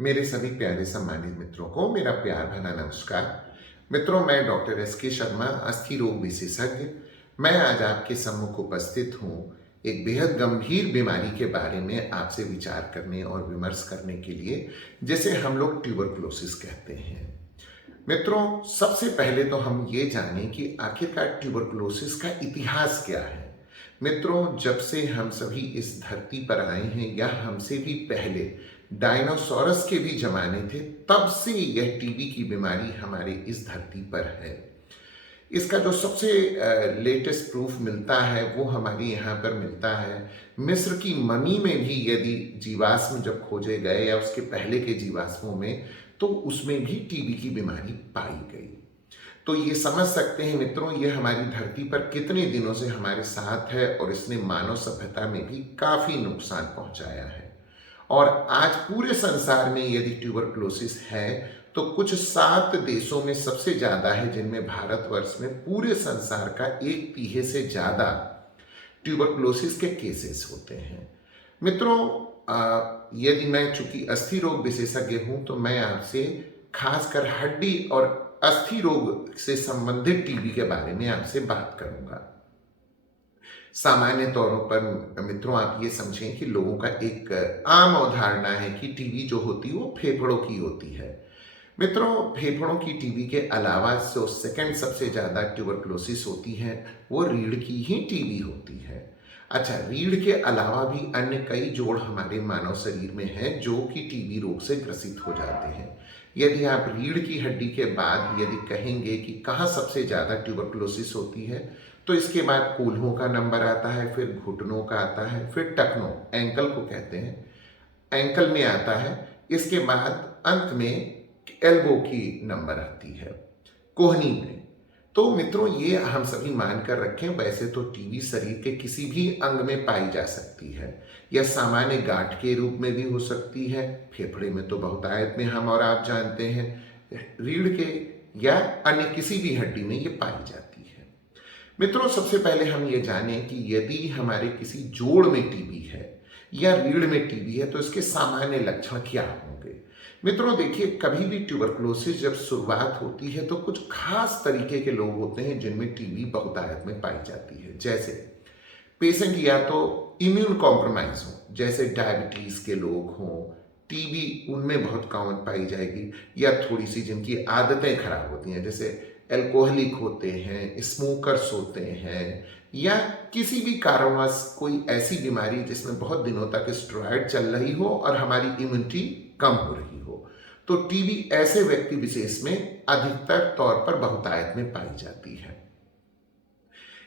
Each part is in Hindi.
मेरे सभी प्यारे सम्मानित मित्रों को मेरा प्यार भरा नमस्कार। मित्रों, मैं डॉक्टर एस के शर्मा, अस्थि रोग विशेषज्ञ। मैं आज आपके सम्मुख उपस्थित हूँ एक बेहद गंभीर बीमारी के बारे में आपसे विचार करने और विमर्श करने के लिए, जिसे हम लोग ट्यूबरकुलोसिस कहते हैं। मित्रों, सबसे पहले तो हम ये जानें कि आखिरकार ट्यूबरकुलोसिस का इतिहास क्या है। मित्रों, जब से हम सभी इस धरती पर आए हैं या हमसे भी पहले डायनासोरस के भी जमाने थे, तब से यह टीबी की बीमारी हमारे इस धरती पर है। इसका जो सबसे लेटेस्ट प्रूफ मिलता है वो हमारे यहाँ पर मिलता है। मिस्र की ममी में भी यदि जीवाश्म जब खोजे गए या उसके पहले के जीवाश्मों में, तो उसमें भी टीबी की बीमारी पाई गई। तो ये समझ सकते हैं मित्रों, ये हमारी धरती पर कितने दिनों से हमारे साथ है और इसने मानव सभ्यता में भी काफ़ी नुकसान पहुंचाया है। और आज पूरे संसार में यदि ट्यूबरकुलोसिस है तो कुछ 7 देशों में सबसे ज़्यादा है, जिनमें भारतवर्ष में पूरे संसार का 1/3 से ज़्यादा ट्यूबरकुलोसिस के केसेस होते हैं। मित्रों, यदि मैं चूंकि अस्थि रोग विशेषज्ञ हूं तो मैं आपसे खासकर हड्डी और अस्थि रोग से संबंधित टीबी के बारे में आपसे बात करूंगा। सामान्य तौरों पर मित्रों, आप ये समझें कि लोगों का एक आम अवधारणा है कि टीबी जो होती है वो फेफड़ों की होती है। मित्रों, फेफड़ों की टीबी के अलावा जो सेकंड सबसे ज़्यादा ट्यूबरकुलोसिस होती है वो रीढ़ की ही टीबी होती है। अच्छा, रीढ़ के अलावा भी अन्य कई जोड़ हमारे मानव शरीर में हैं जो कि टीबी रोग से ग्रसित हो जाते हैं। यदि आप रीढ़ की हड्डी के बाद यदि कहेंगे कि कहाँ सबसे ज़्यादा ट्यूबरकुलोसिस होती है, तो इसके बाद कूल्हों का नंबर आता है, फिर घुटनों का आता है, फिर टखनों, एंकल को कहते हैं, एंकल में आता है। इसके बाद अंत में एल्बो की नंबर आती है, कोहनी में। तो मित्रों, ये हम सभी मानकर रखें, वैसे तो टीबी शरीर के किसी भी अंग में पाई जा सकती है। यह सामान्य गांठ के रूप में भी हो सकती है, फेफड़े में तो बहुतायत में हम और आप जानते हैं, रीढ़ के या अन्य किसी भी हड्डी में ये पाई जाती है। मित्रों, सबसे पहले हम ये जानें कि यदि हमारे किसी जोड़ में टीबी है या रीढ़ में टीबी है तो इसके सामान्य लक्षण क्या होंगे। मित्रों देखिए, कभी भी ट्यूबरकुलोसिस जब शुरुआत होती है तो कुछ खास तरीके के लोग होते हैं जिनमें टीबी बहुतायत में पाई जाती है। जैसे पेशेंट या तो इम्यून कॉम्प्रोमाइज हो, जैसे डायबिटीज के लोग हों, टीबी उनमें बहुत कॉमन पाई जाएगी, या थोड़ी सी जिनकी आदतें खराब होती हैं, जैसे एल्कोहलिक होते हैं, स्मोकर्स होते हैं, या किसी भी कारणवश कोई ऐसी बीमारी जिसमें बहुत दिनों तक स्टेरॉयड चल रही हो और हमारी इम्यूनिटी कम हो रही हो, तो टीबी ऐसे व्यक्ति विशेष में अधिकतर तौर पर बहुतायत में पाई जाती है।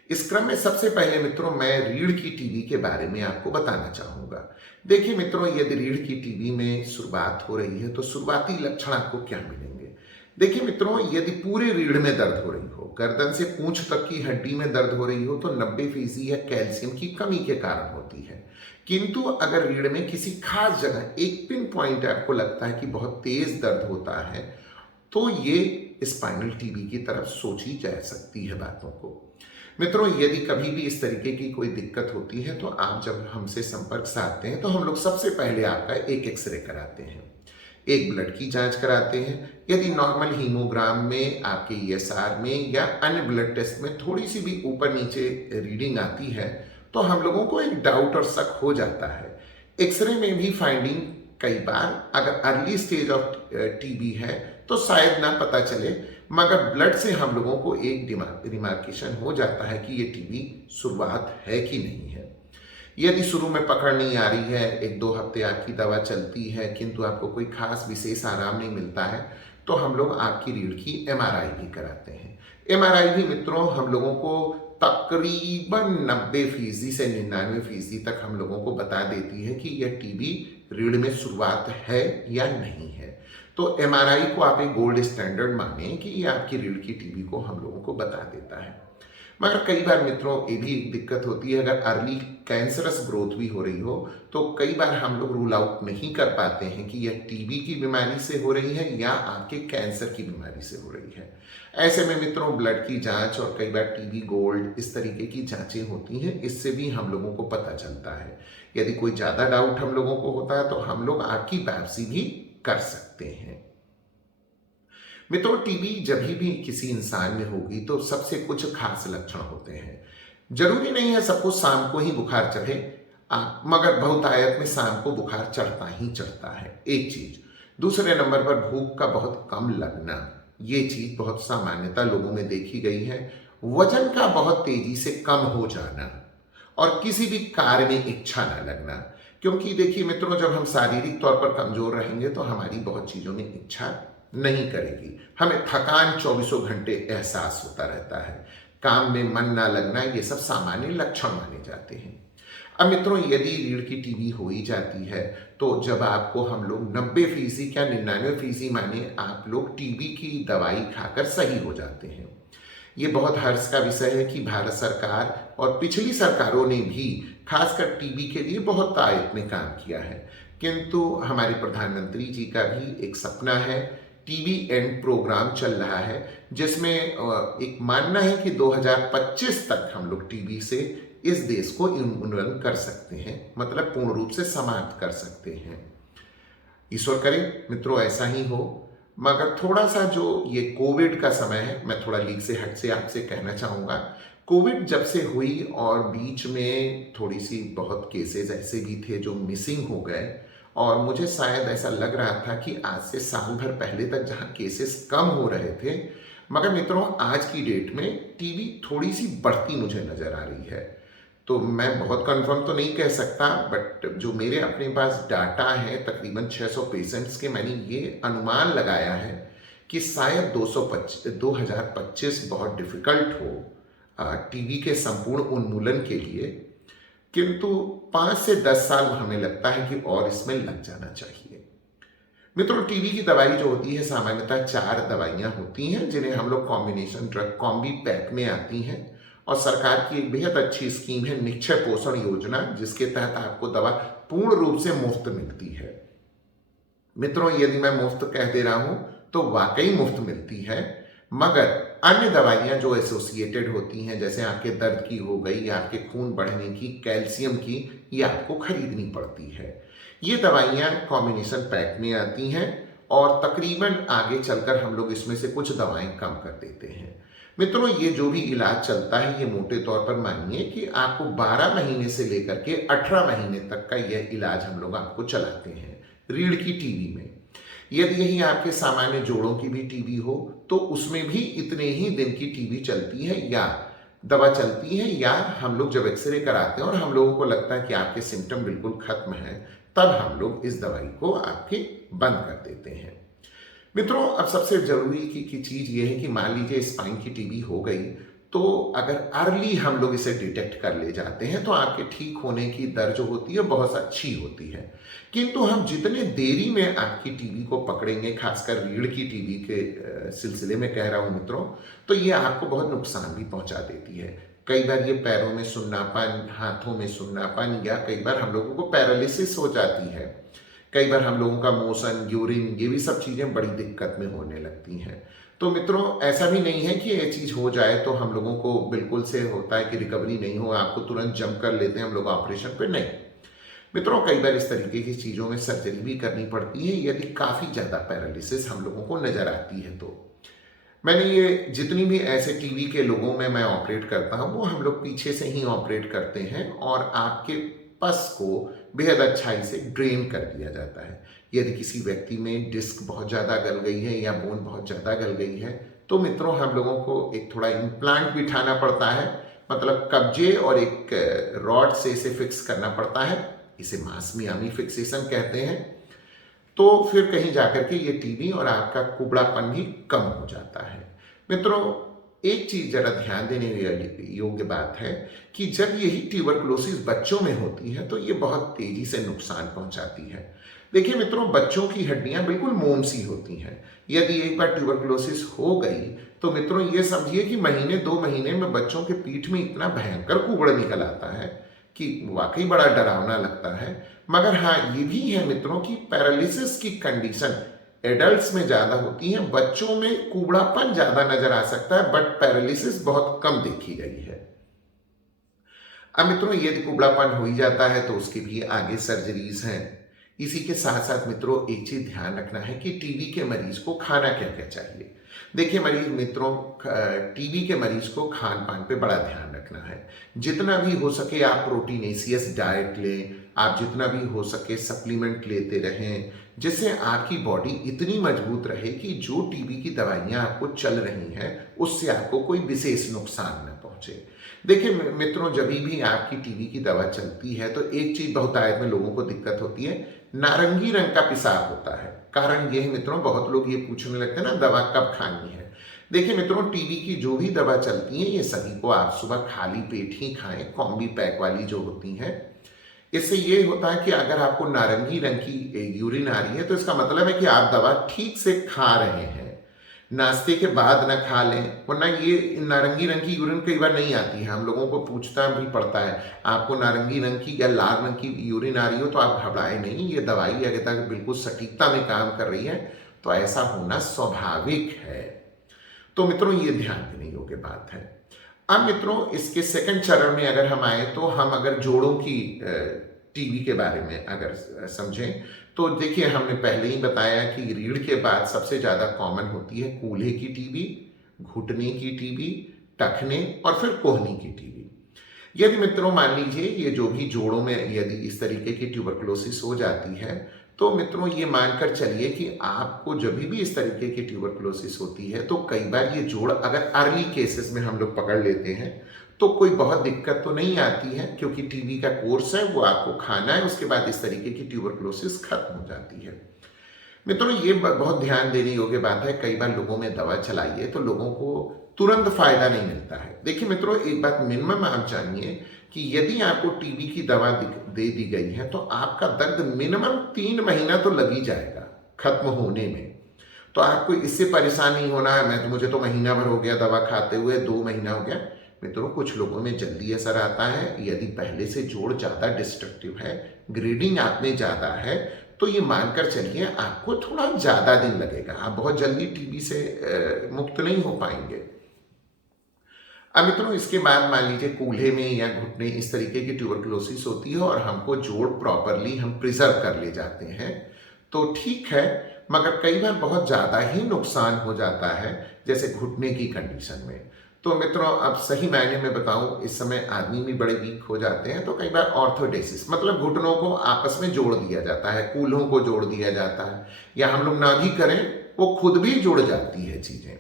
इस क्रम में सबसे पहले मित्रों मैं रीढ़ की टीबी के बारे में आपको बताना चाहूंगा। देखिए मित्रों, यदि रीढ़ की टीबी में शुरुआत हो रही है तो शुरुआती लक्षण आपको क्या मिलेंगे। देखिए मित्रों, यदि पूरे रीढ़ में दर्द हो रही हो, गर्दन से पूंछ तक की हड्डी में दर्द हो रही हो, तो 90% यह कैल्शियम की कमी के कारण होती है। किंतु अगर रीढ़ में किसी खास जगह एक पिन पॉइंट आपको लगता है कि बहुत तेज दर्द होता है, तो ये स्पाइनल टीबी की तरफ सोची जा सकती है बातों को। मित्रों, यदि कभी भी इस तरीके की कोई दिक्कत होती है तो आप जब हमसे संपर्क साधते हैं तो हम लोग सबसे पहले आपका एक एक्सरे कराते हैं, एक ब्लड की जांच कराते हैं। यदि नॉर्मल हीमोग्राम में, आपके ईएसआर में या अन्य ब्लड टेस्ट में थोड़ी सी भी ऊपर नीचे रीडिंग आती है तो हम लोगों को एक डाउट और शक हो जाता है। एक्सरे में भी फाइंडिंग कई बार अगर अर्ली स्टेज ऑफ टीबी है तो शायद ना पता चले, मगर ब्लड से हम लोगों को एक रिमार्केशन हो जाता है कि ये टीबी शुरुआत है कि नहीं है। यदि शुरू में पकड़ नहीं आ रही है, 1-2 हफ्ते आपकी दवा चलती है किंतु आपको कोई खास विशेष आराम नहीं मिलता है, तो हम लोग आपकी रीढ़ की एमआरआई भी कराते हैं। एमआरआई भी मित्रों हम लोगों को तकरीबन 90% से 99% तक हम लोगों को बता देती है कि यह टीबी रीढ़ में शुरुआत है या नहीं है। तो एमआरआई को आप एक गोल्ड स्टैंडर्ड माने कि ये आपकी रीढ़ की टीबी को हम लोगों को बता देता है। मगर कई बार मित्रों ये भी दिक्कत होती है, अगर अर्ली कैंसरस ग्रोथ भी हो रही हो तो कई बार हम लोग रूल आउट नहीं कर पाते हैं कि यह टीबी की बीमारी से हो रही है या आपके कैंसर की बीमारी से हो रही है। ऐसे में मित्रों ब्लड की जांच और कई बार टीबी गोल्ड इस तरीके की जांचें होती हैं, इससे भी हम लोगों को पता चलता है। यदि कोई ज़्यादा डाउट हम लोगों को होता है तो हम लोग आपकी बायोप्सी भी कर सकते हैं। मित्रों, टीबी जब भी किसी इंसान में होगी तो सबसे कुछ खास लक्षण होते हैं। जरूरी नहीं है सबको शाम को ही बुखार चढ़े, मगर बहुतायत में शाम को बुखार चढ़ता ही चढ़ता है, एक चीज। दूसरे नंबर पर भूख का बहुत कम लगना, ये चीज बहुत सामान्यतः लोगों में देखी गई है। वजन का बहुत तेजी से कम हो जाना और किसी भी कार्य में इच्छा न लगना, क्योंकि देखिए मित्रों, जब हम शारीरिक तौर पर कमजोर रहेंगे तो हमारी बहुत चीजों में इच्छा नहीं करेगी। हमें थकान चौबीसों घंटे एहसास होता रहता है, काम में मन ना लगना, ये सब सामान्य लक्षण माने जाते हैं। अब मित्रों, यदि रीढ़ की टीबी हो ही जाती है तो जब आपको हम लोग 90% क्या 99% माने आप लोग टीबी की दवाई खाकर सही हो जाते हैं। ये बहुत हर्ष का विषय है कि भारत सरकार और पिछली सरकारों ने भी खासकर टीबी के लिए बहुत आयत में काम किया है। किंतु हमारे प्रधानमंत्री जी का भी एक सपना है, टीबी एंड प्रोग्राम चल रहा है, जिसमें एक मानना है कि 2025 तक हम लोग टीबी से इस देश को उन्मूलन कर सकते हैं, मतलब पूर्ण रूप से समाप्त कर सकते हैं। ईश्वर करे मित्रों ऐसा ही हो। मगर थोड़ा सा जो ये कोविड का समय है, मैं थोड़ा लीक से हट से आपसे कहना चाहूँगा। कोविड जब से हुई और बीच में थोड़ी सी बहुत केसेस ऐसे भी थे जो मिसिंग हो गए, और मुझे शायद ऐसा लग रहा था कि आज से साल भर पहले तक जहाँ केसेस कम हो रहे थे, मगर मित्रों आज की डेट में टीबी थोड़ी सी बढ़ती मुझे नजर आ रही है। तो मैं बहुत कंफर्म तो नहीं कह सकता, बट जो मेरे अपने पास डाटा है तकरीबन 600 पेशेंट्स के, मैंने ये अनुमान लगाया है कि शायद 2025 बहुत डिफिकल्ट हो टीबी के संपूर्ण उन्मूलन के लिए। किंतु 5 से 10 साल हमें लगता है कि और इसमें लग जाना चाहिए। मित्रों, टीबी की दवाई जो होती है सामान्यतः 4 दवाइयां होती हैं, जिन्हें हम लोग कॉम्बिनेशन ड्रग कॉम्बी पैक में आती हैं। और सरकार की एक बेहद अच्छी स्कीम है निक्षय पोषण योजना, जिसके तहत आपको दवा पूर्ण रूप से मुफ्त मिलती है। मित्रों, यदि मैं मुफ्त कह दे रहा हूं तो वाकई मुफ्त मिलती है, मगर अन्य दवाइयां जो एसोसिएटेड होती हैं, जैसे आपके दर्द की हो गई या आपके खून बढ़ने की, कैल्शियम की, ये आपको खरीदनी पड़ती है। ये दवाइयां कॉम्बिनेशन पैक में आती हैं और तकरीबन आगे चलकर हम लोग इसमें से कुछ दवाएं कम कर देते हैं। मित्रों, ये जो भी इलाज चलता है ये मोटे तौर पर मानिए कि आपको 12 महीने से लेकर के 18 महीने तक का यह इलाज हम लोग आपको चलाते हैं रीढ़ की टीबी में। यदि यही आपके सामान्य जोड़ों की भी टीबी हो तो उसमें भी इतने ही दिन की टीबी चलती है या दवा चलती है, या हम लोग जब एक्सरे कराते हैं और हम लोगों को लगता है कि आपके सिम्टम बिल्कुल खत्म है, तब हम लोग इस दवाई को आपके बंद कर देते हैं। मित्रों, अब सबसे जरूरी की चीज ये है कि मान लीजिए स्पाइन की टीबी हो गई, तो अगर अर्ली हम लोग इसे डिटेक्ट कर ले जाते हैं तो आपके ठीक होने की दर जो होती है बहुत अच्छी होती है। किंतु हम जितने देरी में आपकी टीबी को पकड़ेंगे, खासकर रीढ़ की टीबी के सिलसिले में कह रहा हूं मित्रों, तो ये आपको बहुत नुकसान भी पहुंचा देती है। कई बार ये पैरों में सुन्नापन, हाथों में सुन्नापन, या कई बार हम लोगों को पैरालिसिस हो जाती है। कई बार हम लोगों का मोशन, यूरिन, ये भी सब चीजें बड़ी दिक्कत में होने लगती हैं। तो मित्रों, ऐसा भी नहीं है कि ये चीज हो जाए तो हम लोगों को बिल्कुल से होता है कि रिकवरी नहीं हो, आपको तुरंत जंप कर लेते हैं हम लोग ऑपरेशन पे, नहीं। मित्रों, कई बार इस तरीके की चीजों में सर्जरी भी करनी पड़ती है यदि काफी ज्यादा पैरालिसिस हम लोगों को नजर आती है। तो मैंने ये जितनी भी ऐसे टीबी के लोगों में मैं ऑपरेट करता हूं, वो हम लोग पीछे से ही ऑपरेट करते हैं और आपके पस को बेहद अच्छाई से ड्रेन कर दिया जाता है। यदि किसी व्यक्ति में डिस्क बहुत ज़्यादा गल गई है या बोन बहुत ज़्यादा गल गई है, तो मित्रों हम लोगों को एक थोड़ा इम्प्लांट बिठाना पड़ता है, मतलब कब्जे और एक रॉड से इसे फिक्स करना पड़ता है। इसे मांसमियामी फिक्सेशन कहते हैं। तो फिर कहीं जाकर के ये टीबी और आपका कुबड़ापन भी कम हो जाता है। मित्रों, एक चीज जरा ध्यान देने योग्य बात है कि जब यही ट्यूबरकुलोसिस बच्चों में होती है तो ये बहुत तेजी से नुकसान पहुंचाती है। देखिए मित्रों, बच्चों की हड्डियां बिल्कुल मोम सी होती हैं। यदि एक बार ट्यूबरकुलोसिस हो गई तो मित्रों ये समझिए कि महीने 2 महीने में बच्चों के पीठ में इतना भयंकर कुबड़ निकल आता है कि वाकई बड़ा डरावना लगता है। मगर हाँ, ये भी है मित्रों की पैरालिसिस की कंडीशन एडल्ट्स में ज्यादा होती है, बच्चों में कुबड़ापन ज्यादा नजर आ सकता है, बट पैरालिसिस बहुत कम देखी गई है। अब मित्रों, यदि कुबड़ापन हो ही जाता है तो उसकी भी आगे सर्जरीज हैं। इसी के साथ साथ मित्रों एक चीज ध्यान रखना है कि टीबी के मरीज को खाना क्या क्या चाहिए। देखिए मरीज मित्रों, टीबी के मरीज को खान पान पे बड़ा ध्यान रखना है। जितना भी हो सके आप प्रोटीनेशियस डाइट लें, आप जितना भी हो सके सप्लीमेंट लेते रहें, जिससे आपकी बॉडी इतनी मजबूत रहे कि जो टीबी की दवाइयाँ आपको चल रही हैं उससे आपको कोई विशेष नुकसान न पहुंचे। देखिए मित्रों, जब भी आपकी टीबी की दवा चलती है तो एक चीज बहुतायत में लोगों को दिक्कत होती है, नारंगी रंग का पेशाब होता है। कारण ये है मित्रों, बहुत लोग ये पूछने लगते हैं ना दवा कब खानी है। देखिए मित्रों, टीबी की जो भी दवा चलती है ये सभी को आप सुबह खाली पेट ही खाएं, कॉम्बी पैक वाली जो होती हैं। इससे ये होता है कि अगर आपको नारंगी रंग की यूरिन आ रही है तो इसका मतलब है कि आप दवा ठीक से खा रहे हैं। नाश्ते के बाद ना खा लें, वरना ये नारंगी रंग की यूरिन कई बार नहीं आती है, हम लोगों को पूछना भी पड़ता है आपको नारंगी रंग की या लाल रंग की यूरिन आ रही हो तो आप घबराएं नहीं, ये दवाई अगर तक बिल्कुल सटीकता में काम कर रही है तो ऐसा होना स्वाभाविक है। तो मित्रों ये ध्यान देने योग्य बात है। अब मित्रों इसके सेकंड चरण में अगर हम आए तो हम अगर जोड़ों की टीबी के बारे में अगर समझें तो देखिए हमने पहले ही बताया कि रीढ़ के बाद सबसे ज्यादा कॉमन होती है कूल्हे की टीबी, घुटने की टीबी, टखने और फिर कोहनी की टीबी। यदि मित्रों मान लीजिए ये जो भी जोड़ों में यदि इस तरीके की ट्यूबरकुलोसिस हो जाती है तो मित्रों ये मानकर चलिए कि आपको जब भी इस तरीके की ट्यूबरकुलोसिस होती है तो कई बार ये जोड़ अगर अर्ली केसेस में हम लोग पकड़ लेते हैं तो कोई बहुत दिक्कत तो नहीं आती है, क्योंकि टीबी का कोर्स है वो आपको खाना है, उसके बाद इस तरीके की ट्यूबरकुलोसिस खत्म हो जाती है। मित्रों ये बहुत ध्यान देने योग्य बात है, कई बार लोगों में दवा चलाइए तो लोगों को तुरंत फायदा नहीं मिलता है। देखिए मित्रों एक बात मिनिमम आप जानिए कि यदि आपको टीबी की दवा दे दी गई है तो आपका दर्द मिनिमम 3 महीना तो लग ही जाएगा खत्म होने में। तो आपको इससे परेशान नहीं होना है मुझे तो महीना भर हो गया दवा खाते हुए, 2 महीना हो गया। मित्रों कुछ लोगों में जल्दी असर आता है, यदि पहले से जोड़ ज्यादा डिस्ट्रक्टिव है, ग्रेडिंग आप में ज्यादा है तो ये मानकर चलिए आपको थोड़ा ज्यादा दिन लगेगा, आप बहुत जल्दी टीबी से मुक्त नहीं हो पाएंगे। अब मित्रों इसके बाद मान लीजिए कूल्हे में या घुटने इस तरीके की ट्यूबरकुलोसिस होती है और हमको जोड़ प्रॉपरली हम प्रिजर्व कर ले जाते हैं तो ठीक है, मगर कई बार बहुत ज्यादा ही नुकसान हो जाता है जैसे घुटने की कंडीशन में। तो मित्रों अब सही मायने में बताऊं इस समय आदमी भी बड़े वीक हो जाते हैं तो कई बार ऑर्थोडेसिस मतलब घुटनों को आपस में जोड़ दिया जाता है, कूल्हों को जोड़ दिया जाता है, या हम लोग ना भी करें वो खुद भी जुड़ जाती है चीजें।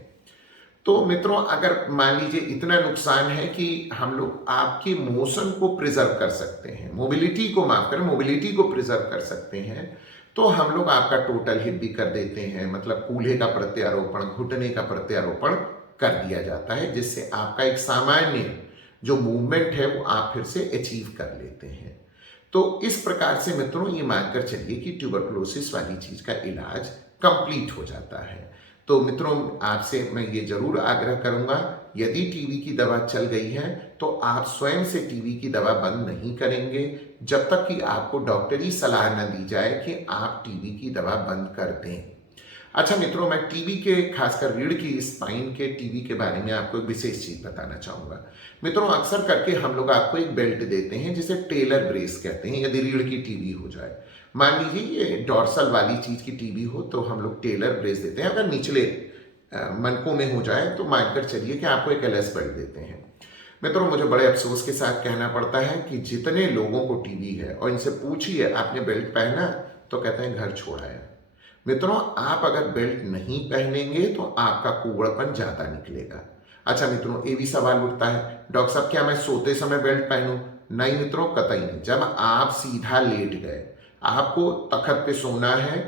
तो मित्रों अगर मान लीजिए इतना नुकसान है कि हम लोग आपके मोशन को प्रिजर्व कर सकते हैं, मोबिलिटी को माफ करें, मोबिलिटी को प्रिजर्व कर सकते हैं, तो हम लोग आपका टोटल हिप भी कर देते हैं, मतलब कूल्हे का प्रत्यारोपण, घुटने का प्रत्यारोपण कर दिया जाता है, जिससे आपका एक सामान्य जो मूवमेंट है वो आप फिर से अचीव कर लेते हैं। तो इस प्रकार से मित्रों ये मानकर चलिए कि ट्यूबरकुलोसिस वाली चीज का इलाज कंप्लीट हो जाता है। तो मित्रों आपसे मैं ये जरूर आग्रह करूंगा, यदि टीबी की दवा चल गई है तो आप स्वयं से टीबी की दवा बंद नहीं करेंगे जब तक कि आपको डॉक्टरी सलाह न दी जाए कि आप टीबी की दवा बंद कर दें। अच्छा मित्रों, मैं टीबी के खासकर रीढ़ की स्पाइन के टीबी के बारे में आपको एक विशेष चीज बताना चाहूंगा। मित्रों अक्सर करके हम लोग आपको एक बेल्ट देते हैं जिसे टेलर ब्रेस कहते हैं यदि रीढ़ की टीबी हो जाए। मान लीजिए ये डॉर्सल वाली चीज की टीबी हो तो हम लोग टेलर ब्रेस देते हैं, अगर निचले मनकों में हो जाए तो मानकर चलिए कि आपको एक एलएस बेल्ट देते हैं। मित्रों मुझे बड़े अफसोस के साथ कहना पड़ता है कि जितने लोगों को टीबी है और इनसे पूछिए आपने बेल्ट पहना तो कहते हैं घर छोड़ आया। मित्रों आप अगर बेल्ट नहीं पहनेंगे तो आपका कुबड़पन ज्यादा निकलेगा। अच्छा मित्रों ये भी सवाल उठता है, डॉक्टर साहब क्या मैं सोते समय बेल्ट पहनूं? नहीं मित्रों कतई नहीं। जब आप सीधा लेट गए, आपको तखत पे सोना है,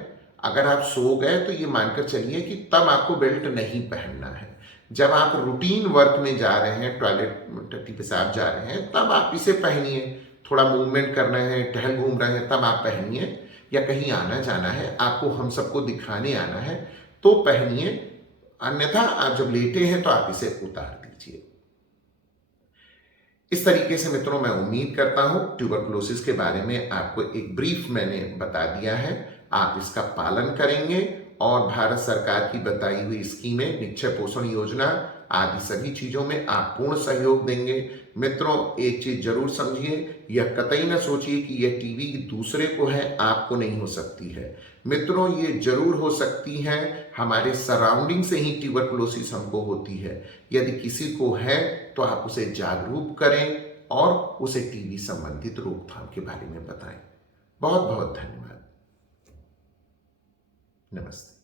अगर आप सो गए तो ये मानकर चलिए कि तब आपको बेल्ट नहीं पहनना है। जब आप रूटीन वर्क में जा रहे हैं, टॉयलेट टट्टी पेशाब जा रहे हैं, तब आप इसे पहनिए। थोड़ा मूवमेंट कर रहे हैं, टहल घूम रहे हैं, तब आप पहनिए, या कहीं आना जाना है, आपको हम सबको दिखाने आना है तो पहनिए, अन्यथा आप जब लेटे हैं तो आप इसे उतार दीजिए। इस तरीके से मित्रों मैं उम्मीद करता हूं ट्यूबरकुलोसिस के बारे में आपको एक ब्रीफ मैंने बता दिया है, आप इसका पालन करेंगे और भारत सरकार की बताई हुई स्कीमें निक्षय पोषण योजना आदि सभी चीज़ों में आप पूर्ण सहयोग देंगे। मित्रों, एक चीज़ जरूर समझिए, यह कतई न सोचिए कि यह टीबी दूसरे को है, आपको नहीं हो सकती है। मित्रों, ये जरूर हो सकती है, हमारे सराउंडिंग से ही ट्यूबरकुलोसिस हमको होती है। यदि किसी को है तो आप उसे जागरूक करें और उसे टीबी संबंधित रोकथाम के बारे में बताएं। बहुत बहुत धन्यवाद। नमस्ते।